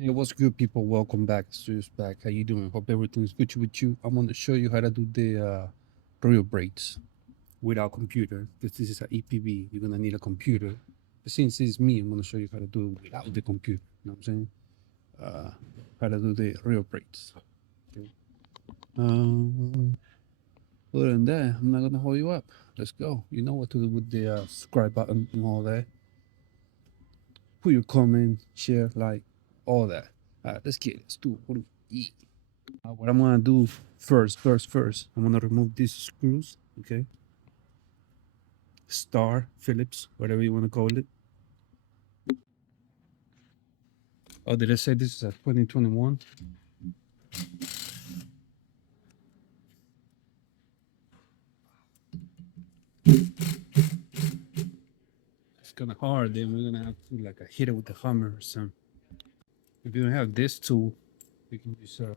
Hey, what's good, people? Welcome back. Stu's back. How you doing? Hope everything's good with you. I'm gonna show you how to do the real brakes without computer. This is an EPB. You're gonna need a computer. But since it's me, I'm gonna show you how to do it without the computer. You know what I'm saying? Uh, how to do the real brakes. Okay. Other than that, I'm not gonna hold you up. Let's go. You know what to do with the subscribe button and all that. Put your comment, share, like, all that. All right, let's get it. Let's do it. Yeah. What I'm gonna do first, I'm gonna remove these screws, okay? Star, Phillips, whatever you wanna call it. Oh, did I say this is a 2021? It's kinda hard, then we're gonna have to like hit it with the hammer or something. If you don't have this tool, you can use a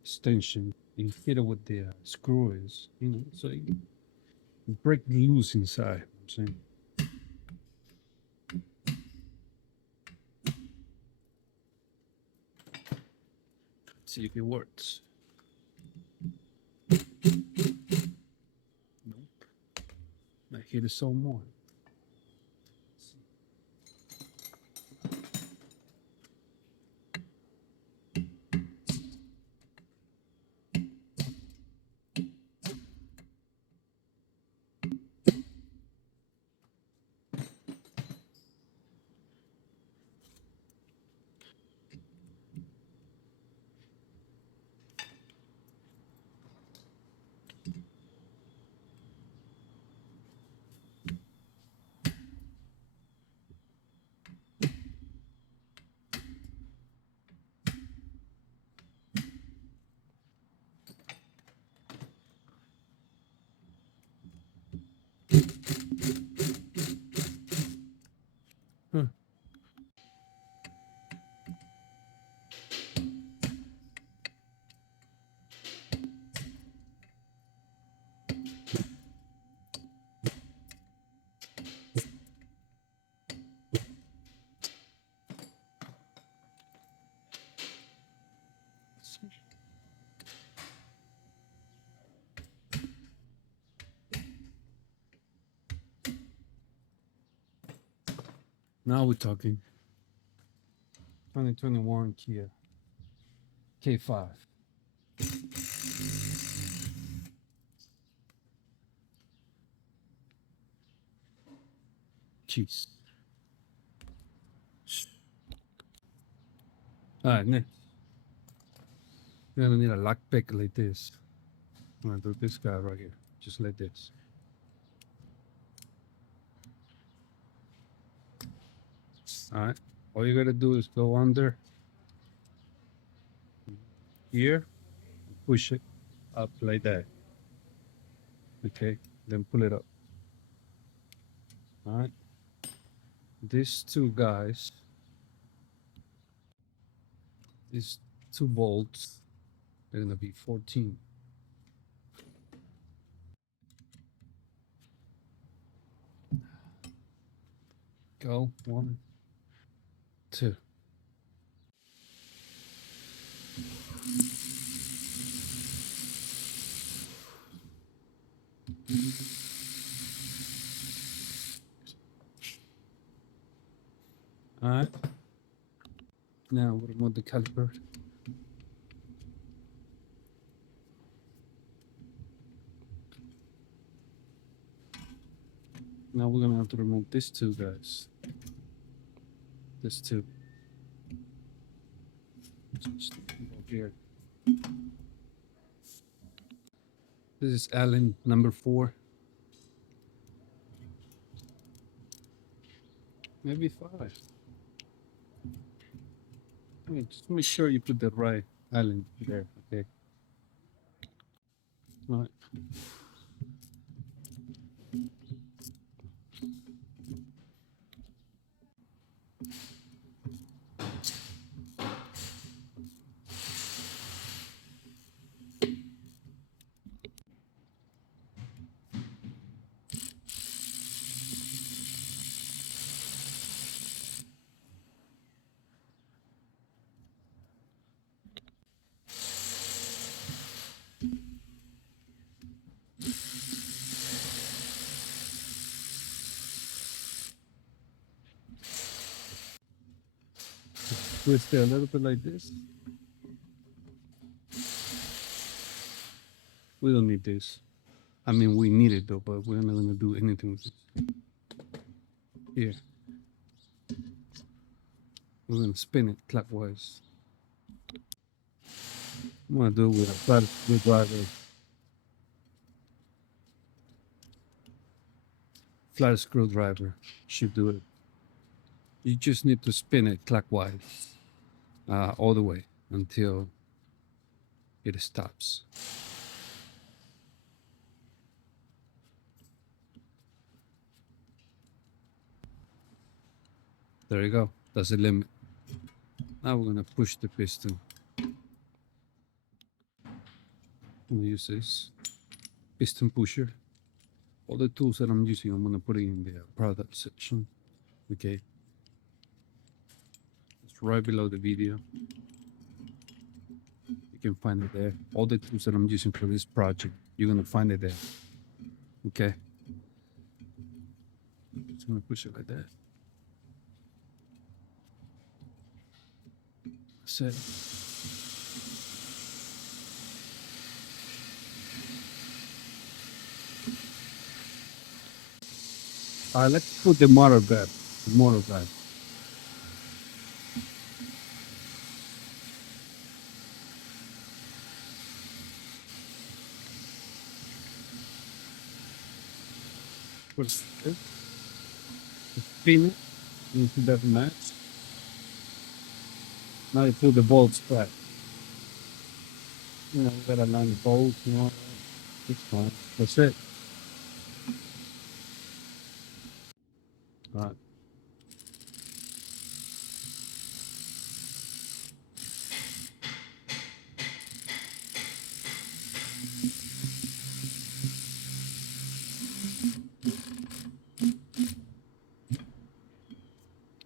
extension and hit it with the screws, so you break loose inside. I'm saying. See if it works. Nope. I hit it some more. Huh. Now we're talking. 2021 Kia K5. Jeez. All right, next. You're gonna need a lock pick like this. I'm gonna do this guy right here, just like this. All right. All you gotta do is go under here, push it up like that. Okay. Then pull it up. All right. These two guys, these two bolts, they're gonna be 14. Go 1, 2. All right. Now we'll remove the caliper. Now we're gonna have to remove these two guys. This two. Just go here. This is Allen number 4. Maybe 5. I mean, just make sure you put the right Allen there. Okay. All right. twist it a little bit like this. We don't need this. I mean, we need it though, but we're not gonna do anything with it. Here, we're gonna spin it clockwise. I'm gonna do it with a flat screwdriver. Flat screwdriver should do it. You just need to spin it clockwise all the way until it stops. There you go. That's the limit. Now we're gonna push the piston. I'm gonna use this piston pusher. All the tools that I'm using, I'm gonna put it in the product section. Okay. It's right below the video. You can find it there. All the tools that I'm using for this project, you're gonna find it there. Okay. Just gonna push it like that. That's it. Alright, let's put the motor back. The motor back. Put it there. Spin it into that match. Now you put the bolts back. You know, you gotta line the bolts and all that. It's fine. That's it. Alright.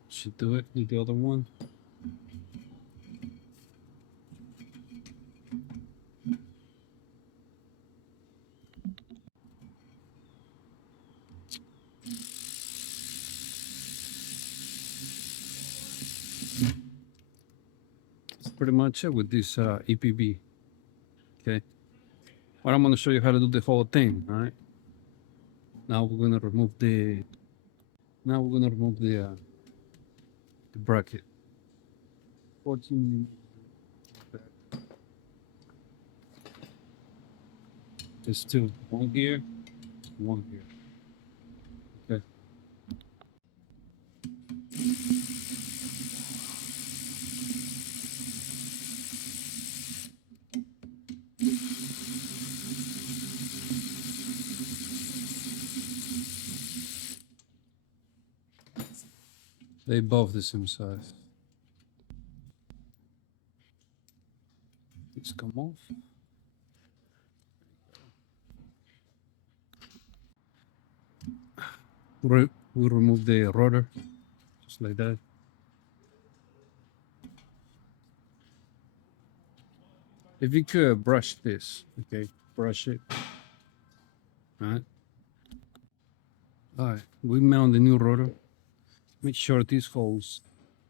Should do it with the other one. That's pretty much it with this EPB. Okay. Well, I'm gonna show you how to do the whole thing. All right. Now we're gonna remove the. Now we're gonna remove the bracket. 14. There's two. One here. One here. Okay. They both the same size. These come off. We remove the rotor, just like that. If you could brush this, okay, brush it. All right, we mount the new rotor. Make sure these holes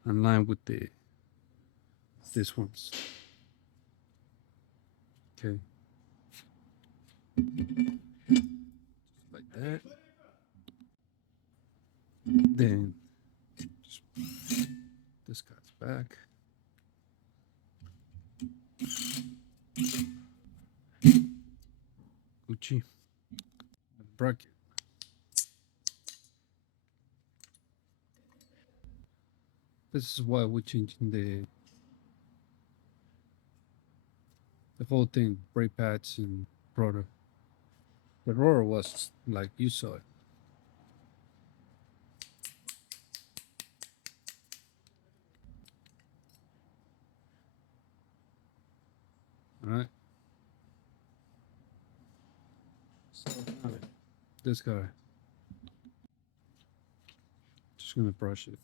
align with these ones. Okay, like that. Then just this guy's back. Gucci bracket. This is why we're changing the whole thing, brake pads and rotor. The rotor was like you saw it. All right. So this guy, just gonna brush it.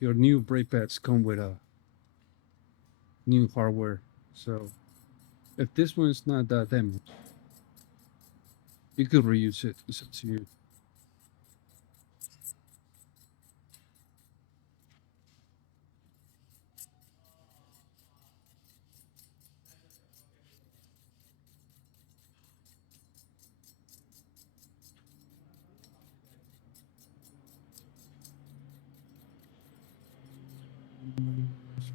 Your new brake pads come with a new hardware, so if this one is not that damaged, you could reuse it. It's up to you.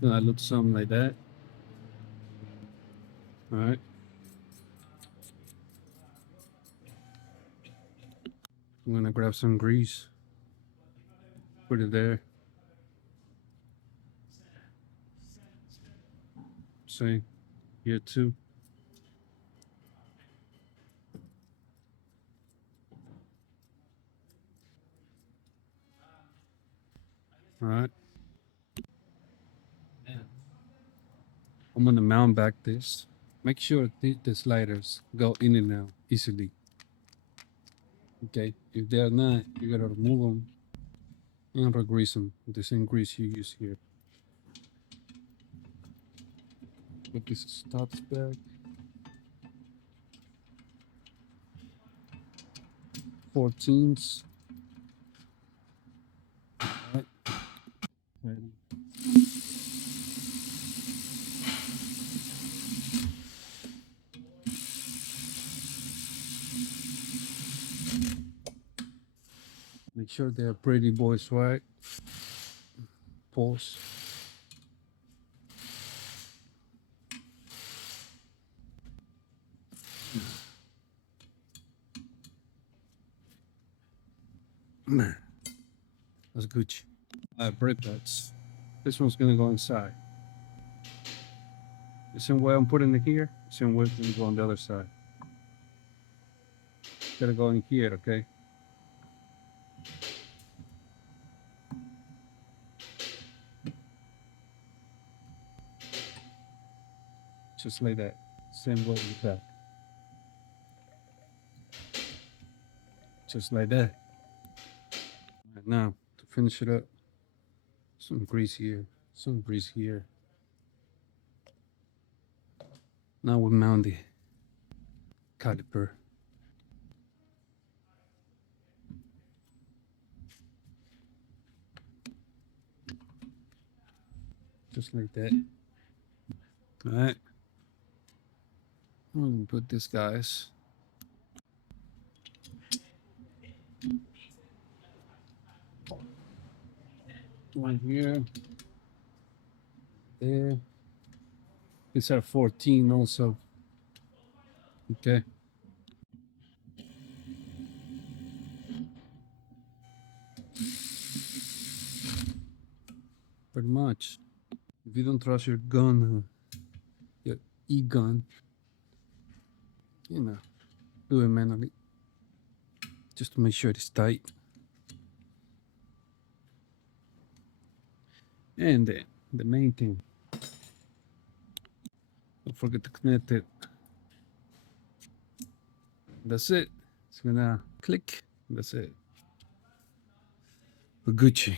gonna look something like that. All right. I'm gonna grab some grease, put it there. Same here too. All right. I'm gonna mount back this. Make sure the sliders go in and out easily. Okay. If they're not, you gotta remove them and re-grease them with the same grease you use here. Put this stops back. 14s. All right. Ready. Make sure they're pretty boys, right? Pulse. Man, that's Gucci. Brake pads. This one's gonna go inside. The same way I'm putting it here, same way it's gonna go on the other side. Gotta go in here, okay? Just like that. Same way with that. Just like that. Right now, to finish it up, some grease here, some grease here. Now we mount the caliper. Just like that. All right. I'm gonna put this, guys. One here. There. These are 14 also. Okay. Pretty much. If you don't trust your gun, your e-gun, you know, do it manually. Just to make sure it's tight. And the main thing, don't forget to connect it. That's it. It's gonna click. That's it. We're Gucci.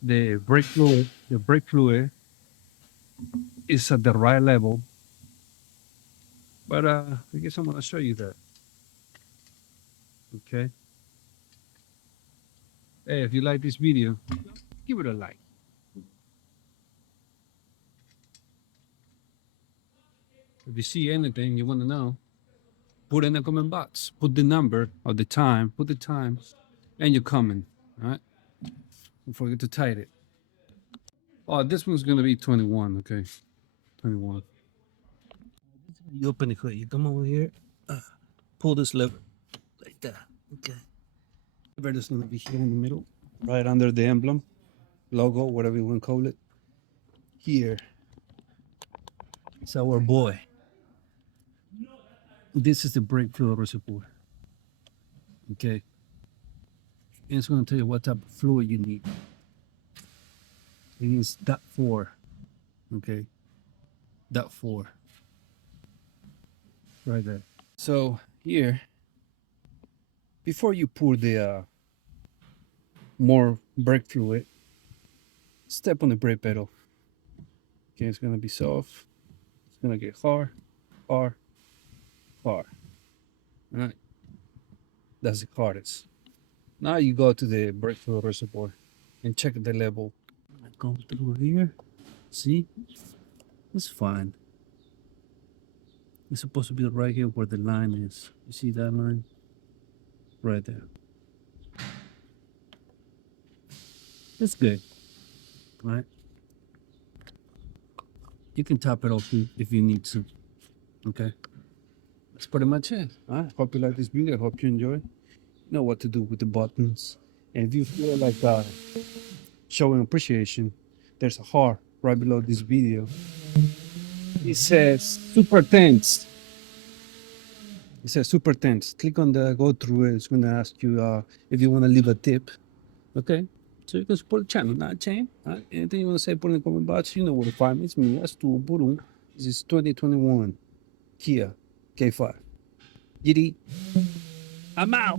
Make sure the brake fluid is at the right level. But I guess I'm gonna show you that. Okay. Hey, if you like this video, give it a like. If you see anything you want to know, put in the comment box. Put the number of the time. Put the time and your comment. All right. Don't forget to tight it. Oh, this one's gonna be 21. Okay, 21. You open the hood. You come over here. Pull this lever like that. Okay. Lever is gonna be here in the middle, right under the emblem, logo, whatever you want to call it. Here. It's our boy. This is the brake fluid reservoir. Okay. And it's going to tell you what type of fluid you need. It needs .4. Okay. .4. Right there. So here, before you pour the more brake fluid, step on the brake pedal. Okay, it's going to be soft. It's going to get hard, hard, hard. All right. That's the hardest. Now you go to the brake fluid reservoir and check the level. Go through here. See? It's fine. It's supposed to be right here where the line is. You see that line? Right there. It's good. Right? You can top it off if you need to. Okay? That's pretty much it. Alright. Hope you like this video. Hope you enjoy. You know what to do with the buttons. And if you feel like showing appreciation, there's a heart right below this video. It says super thanks. It says super thanks. Click on the go through it. It's gonna ask you if you wanna leave a tip. Okay? So you can support the channel, not change. Anything you wanna say, put in the comment box. You know where to find me. It's me. That's Boom. This is 2021 Kia K5. Giddy. I'm out.